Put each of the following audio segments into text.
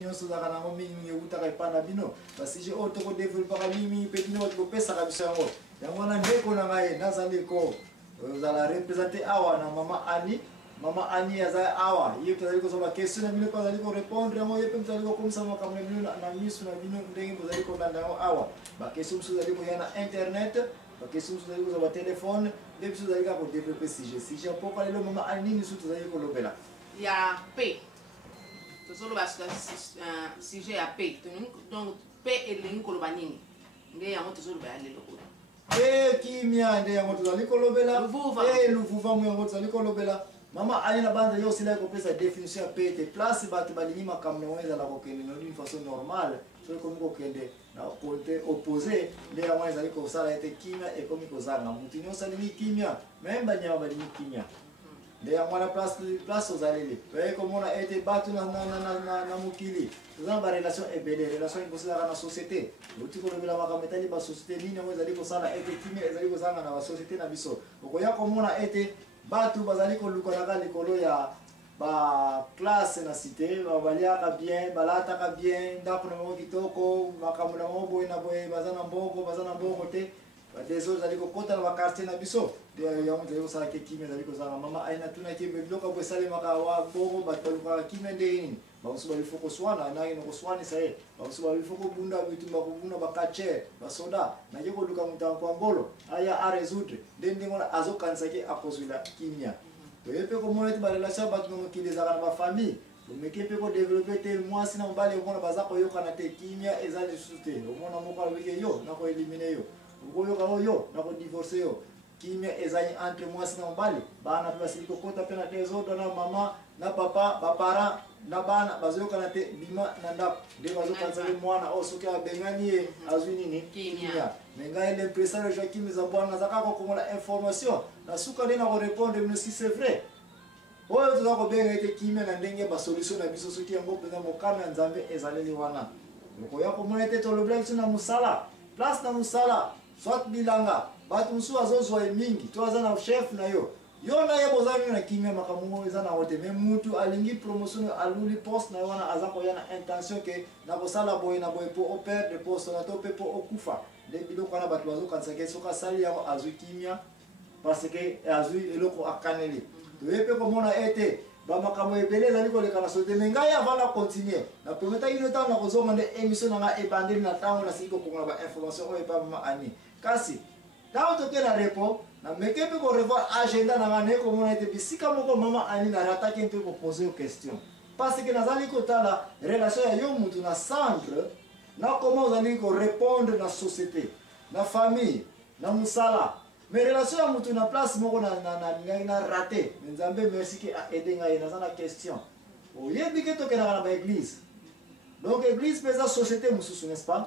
nyonso zaka nango mingi utaka epana bino basi je auto ko développer mingi pe bino ko pesa ka biso yango yango na ndeko na ngai nazali ko zala représenter awa na mama Ani aza awa ye tozali ko soba question na bino ko zali ko répondre yango ye pe tozali ko komisa makambo na bino na misu na bino ndenge bozali ko landa yango awa ba question musu zali ko ya na internet ba question musu zali ko soba téléphone de biso zali ko développer sujet pourquoi lelo mama Ani ni su tozali ko lobela ya P tozolo basuka sujet ya P donc P elingi koloba nini nde yango tozolo ba lelo ko kimia nde yango tozali kolobela luvuva mu yango tozali kolobela mama Ani na banda yo sila ko pesa définition ya P te place bato balingi makambo na ezala ko kende d'une façon normale so ko ko kende na côté opposé nde yango ezali ko sala ete kimia e komi ko zanga mutu nyo salingi kimia même banyama balingi kimia de ya mwana place ozaleli pe komona ete batu na mukili tozana ba relation ebele relation imposela na société luti ko lobela makambo etali ba société nini ngo ezali ko sala ete kimia ezali ko zanga na ba société na biso okoya komona ete batu bazali ko luka na likolo ya ba classe na cité baliaka bien balataka bien ndako na mo kitoko makambo na mo boy na boy bazana mbongo te des autres zali ko kota na quartier na biso de yango zali ko sala ke kimia zali ko sala mama Ani na tuna ke bloka ko sala maka wa bongo batolu ka kimia ndeni ba usuba lifoko swana na ino ko swani sae ba usuba lifoko bunda bitu ba kubuna ba kache ba soda na je ko duka mutango kwa ngolo aya a résoudre ndenge ngona azo kanisa ke akozula kimia to yepe ko mona ti ba relation ba tuno ki des ara ba famille meke pe ko développer te mwasi na mbale mona baza ko yokana te kimia ezali sute mona moko alobike yo na ko eliminer yo ngoyo ka yo na ko divorcer yo kimia ezali entre mwasi na mbali bana pe basili ko kota pe na des autres na mama na papa ba parents na bana bazoyoka na te bima na ndako de bazoka tsale mwana osoki abengani azwi nini kimia menga ile impression ya kimia za bwana zaka ko komola information na suka de na ko répondre mais si c'est vrai oyo tuza ko benga ete kimia na ndenge ba solution na biso soki yango peza mokame nzambe ezaleli wana ko ya ko mona ete to lobla na musala place na musala soit bilanga batu musu azozwa mingi to azana chef na yo na yebo zami na kimia makamungo ezana wote me mutu alingi promotion aluli poste na wana azako yana intention ke na bosala boy na boy po opère de poste na to pe po okufa de biloko na batu bazo kanisa ke soka sali ya azui kimia parce que azui eloko akaneli to yepe ko mona ete ba makambo ebele zali ko leka na sote menga ya vala continuer na permettre ino ta na kozonga de émission na ebandeli na tango na siko ko ba information o epa mama Ani kasi tawo to ke na repo na meke pe ko revoir agenda na ngane ko mona ete bisika moko mama Ani na rataki mpe ko poser une question parce que nazali ko tala relation ya yo mutu na centre na comment zali ko répondre na société na famille na musala mais relation ya mutu na place moko na raté nzambe merci ke aider ngai na sana question oyebi ke to ke na ba église donc église pesa société mususu n'est-ce pas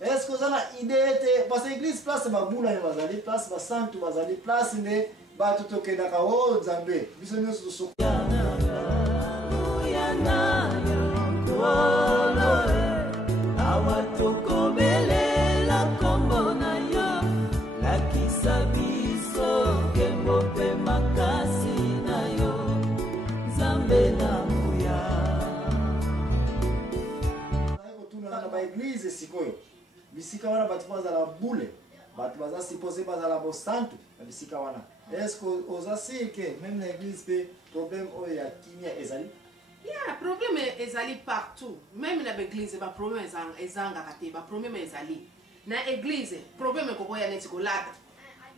est-ce que vous avez une idée parce que l'église place ba bula bazali place ba santu bazali place ne ba to ke na ka o nzambe biso nyoso so église sikoyo bisika wana batu bazala bule batu baza supposé bazala bo santu na bisika wana est-ce que oza sike même na église pe problème oyo ya kimia ezali problème ezali partout même na église ba problème ezanga kate ba problème ezali na église problème koko ya neti kolata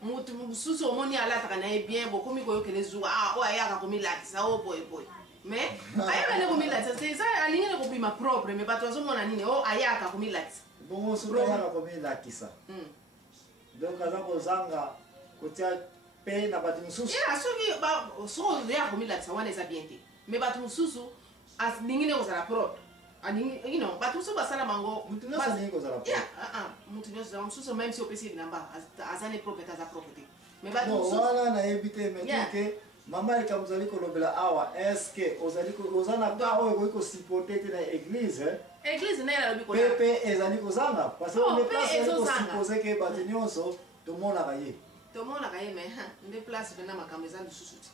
mutu mususu omoni alata kana bien bokomi koyo kele zuwa o ayaka komi latisa o boy mais ayaka ko milatisa c'est ça alingi ko bima propre mais bato azomona nini o ayaka ko milatisa bon so ayaka ko milatisa donc aza ko zanga ko tia pe na bato mususu soki ba so ya ko milatisa wana eza bien te mais bato mususu as ningi ne ko zala propre aningi bato mususu basala mango mutu no sa ningi ko zala propre mutu no sa mususu même si o pesi namba azane propre kaza propre mais bato mususu wala na ebite mais que mama eka muzali ko lobela awa est-ce que ozali ko ozana ga oyo ko supporter te na église église na la lobi ko pepe ezali ko zanga parce que on place ko supposer que bato nyonso to mona ba ye mais nde place bena makambo ezali susuti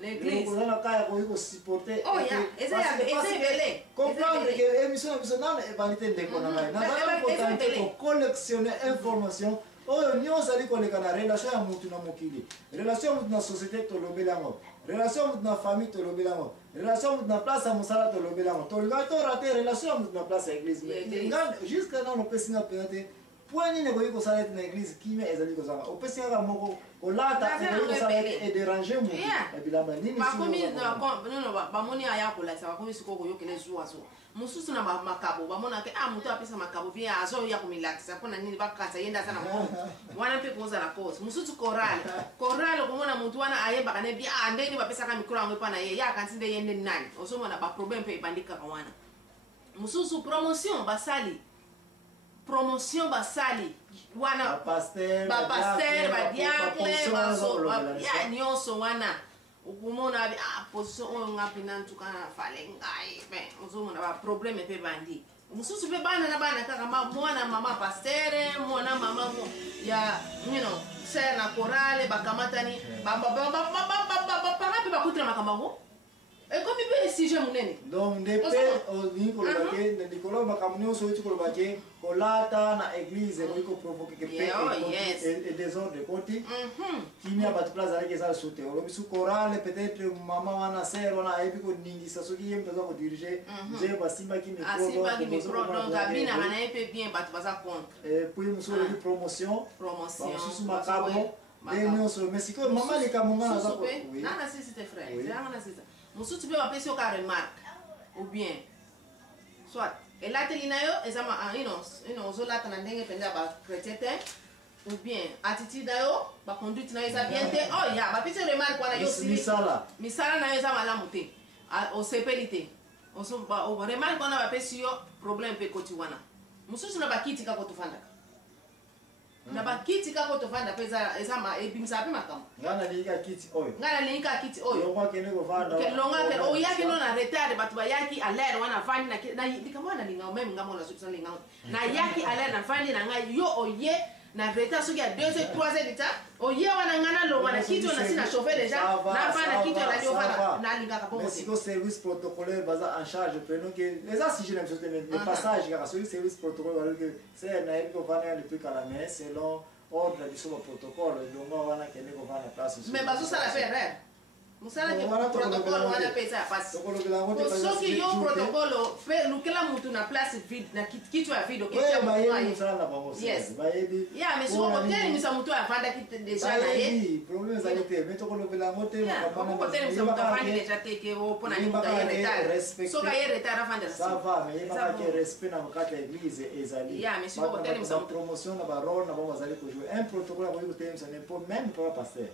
l'église kozana kaya ko supporter oh ya ezebele comprendre que émission na ebanite ndeko na ngai nazala kotante ko collectionner information oyo nyonso ali koleka na relation ya mutu na mokili, relation ya mutu na société tolobeli yango, relation ya mutu na famille tolobeli yango, relation ya mutu na place ya mosala tolobeli yango, tolinga torate relation ya mutu na place ya église. Jusqu'à nano opesi nga mpenza te point nini ekoki kosala ete na église kimia ezali kozanga, opesi kaka moko kolata ekoki kosala ete edérange mutu na bilamba nini bamoni aya kolakisa bakomi sikoyo koyokela zuwa zuwa mosusu na makabo bamonake moto apesa makabo vie azoya komilakisa mpona nini bakatisa ye nde aza na moto wana mpe kozala cause mosusu korale komona motu wana ayebaka ne bia ndeni bapesaka mikolo yango epa na ye yakanisi nde ye nde nani ozomona baproblème mpe ebandi kaka wana mosusu promotion basali wana bapaster badiakle ya nyonso wana ukumona position oyo nga mpena ntuka fale ngai ozomona baproblème mpe bandi mosusu mpe bana na bana kaka mwana mama pastere mwana mama ya ser na korale bakamatani bapara mpe bakutela makambo yango ekomi mpe sujet monene donc nde mpe olingi koloba ke na likolo makambo nyonso oyo ti koloba ke kolata na église ekoki koprovoke ke mpe désordre koti kimia bato mpe azalaki eza lisusu te olobi su korale peut-être mama wana ser wana ayebi koningisa soki ye mpe aza kodirige nze basimbaki mikroabinaka na ye mpe bien bato baza contre puis mosusu olobi promotion bamosusu makabo nde nyonso mais sikoyo mama likambo nga naza nana sisi te frère ezalanga sisa mosusu mpe bapesi yo ka remarque ou bien soit elateli na yo eza ozolata na ndenge mpenza ya bachrétien te ou bien attitude na yo baconduite na yo eza bien te oya bapesi remarque wana yo misala na yo eza malamu te osepeli te remarque wana bapesi yo problème mpe koti wana mosusu na bakiti kaka tofandaka na bakiti kaka tovanda mpe ebimisaka mpe makambo ngai nalingi ka kiti oyo longake oyaki no na retard bato bayaki alere wana avandi likambo wana nalinga meme ngambo na soki nalinga nayaki alere navandi na ngai yo oye na retard soki ya 2 heures 3 heures d'etat oye wana ngai nalonga na kiti oyo nasi na chauffe déjà navanda kiti oyo nali ovanda nalingaka bongo te siko service protocolaire baza en charge prenons que les assises na biso te le passage kaka soki service protocolaire balobi ke ser nayebi kovanda ya depuis kala mais selon ordre biso baprotocole elongo wana kende kovanda place mais bazosala mpe erreur mosalaki protocole wana mpe eza ya pasi soki yo protocole mpe lukela mutu na place vide na kiti ya vide ya mais soko kotelemisa mutu avandaki deja na ye kotelemisa mutu avandi deja te ke mpona nini mutu aye retard soki aye retard avandela ya mais soko kotelemisa mutu promotion na barole na bango bazali kojouer un protocole akoki kotelemisa n'importe même papa pasteur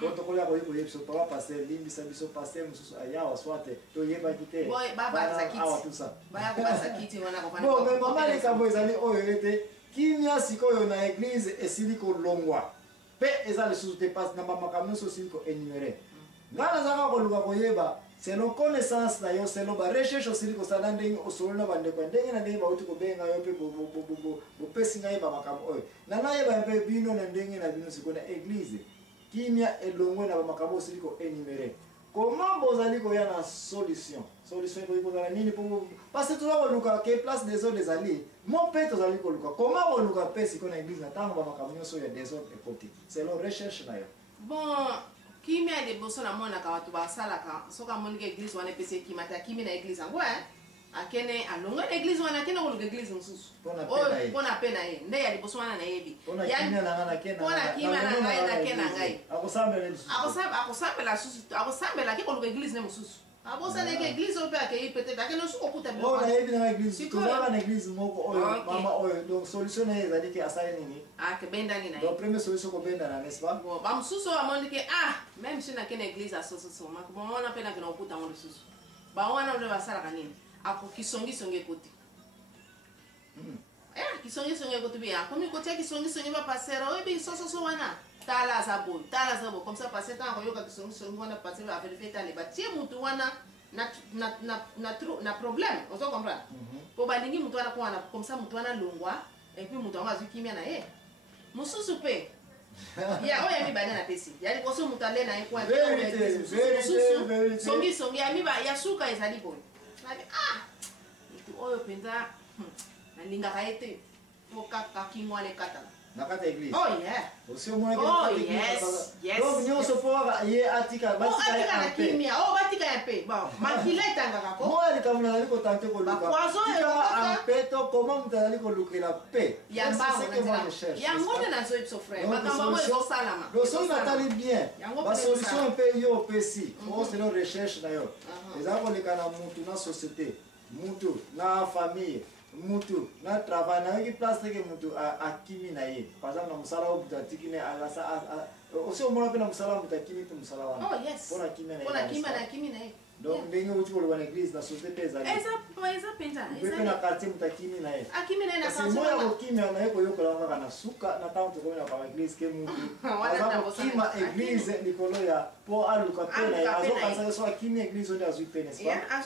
protocole ya koyi koyebiso papa pasteur limbisa biso pasteur mosusu ayawa swate toyebaki te mama likambo ezali oyo ete kimia sikoyo na église esili kolongwa mpe eza lisusu te pasi na bamakambo nyonso osili koenumere ngai nazaka koluka koyeba selon connaissance na yo selon barecherche osili kosala ndenge osolo na bandeko ya ndenge na ndenge bauti kobenga yo mpe bopesi ngai bamakambo oyo na nayeba mpe bino na ndenge na bino sikoyo na église kimia elongwe na bamakambo osili koenumere comment bozali koya na solution ekoki kozala nini mpo parce toza koluka ke place desordre ezali mo mpe tozali koluka comment koluka mpe sikoyo na église na ntango bamakambo nyonso oyo ya desordre ekoti selon recherche na yo bon kimia ya liboso namonaka bato basalaka soki amoniki église wana epesi ekima te akimi na église yango akene alonga na église wana akende koluka église mosusu mpona pe na ye nde ya liboso wana nayebi mpona kimia na ngai nake na ngai akosambela susu akosambela ake koluka église ne mosusu abosalaki église oyo mpe akei peut-être akende suku okuta nayebi na église tozalaka na église moko oyo mama oyo donc solution na ye ezali ke asali nini akebendani na ye donc première solution kobendana n'est-ce pas bamosusu oyo amoni ke même si nake na église asososo wana mpe nakena kokuta ngo lisusu bawana nde basalaka nini kisongisongi ekoti kisongisongi ekoti bi akomi kotia kisongisongi bapasera oyebi sososo wana tala aza boye comme ça paser ntango koyoka kisongisongi wana paser averifie etale batie mutu wana na problème ozo comprendre po balingi mutu wana ko wana comme ça mutu wana longwa epuis mutu yango azwi kimia na ye mosusu mpe ya oya mibale na pesi ya liboso moto ale na ye kwa songi ya suka ezali boye nabi moto oyo mpenza nalingaka ye te po kaka kingwana ekatala na kata église. Oh yeah. Aussi au moins yes. Donc nous se pour y atika batika na kimia. Oh batika ya pe. Bon, makila itangaka ko. Moi ali kamuna ali ko tante ko luka. Ba poison e en peto comment mutali ko lukela pe. Ya mbao na cherche. Ya ngone na zo ipso frère. Bakamba mo zo salama. Le son natali bien. Ba solution un peu yo pesi. On se le recherche d'ailleurs. Les gens les kana mutu na société, mutu na famille. Mutu na travail na ki place que mutu akimi na ye par exemple na musala o butatiki ne agasa aussi au moins na musala butakimi tu musala wana oh yes pour akimi na ye pour akimi na ye donc ndenge uti ko lwana église na société pesa eza penza eza na quartier mutakimi na ye akimi na ye na kasi moya ko kimi na ye ko yokola ngaka na suka na tanto ko na ba église ke mutu wana kima église likolo ya po aluka pe na ye azo kansa so akimi église on azu pe n'est-ce pas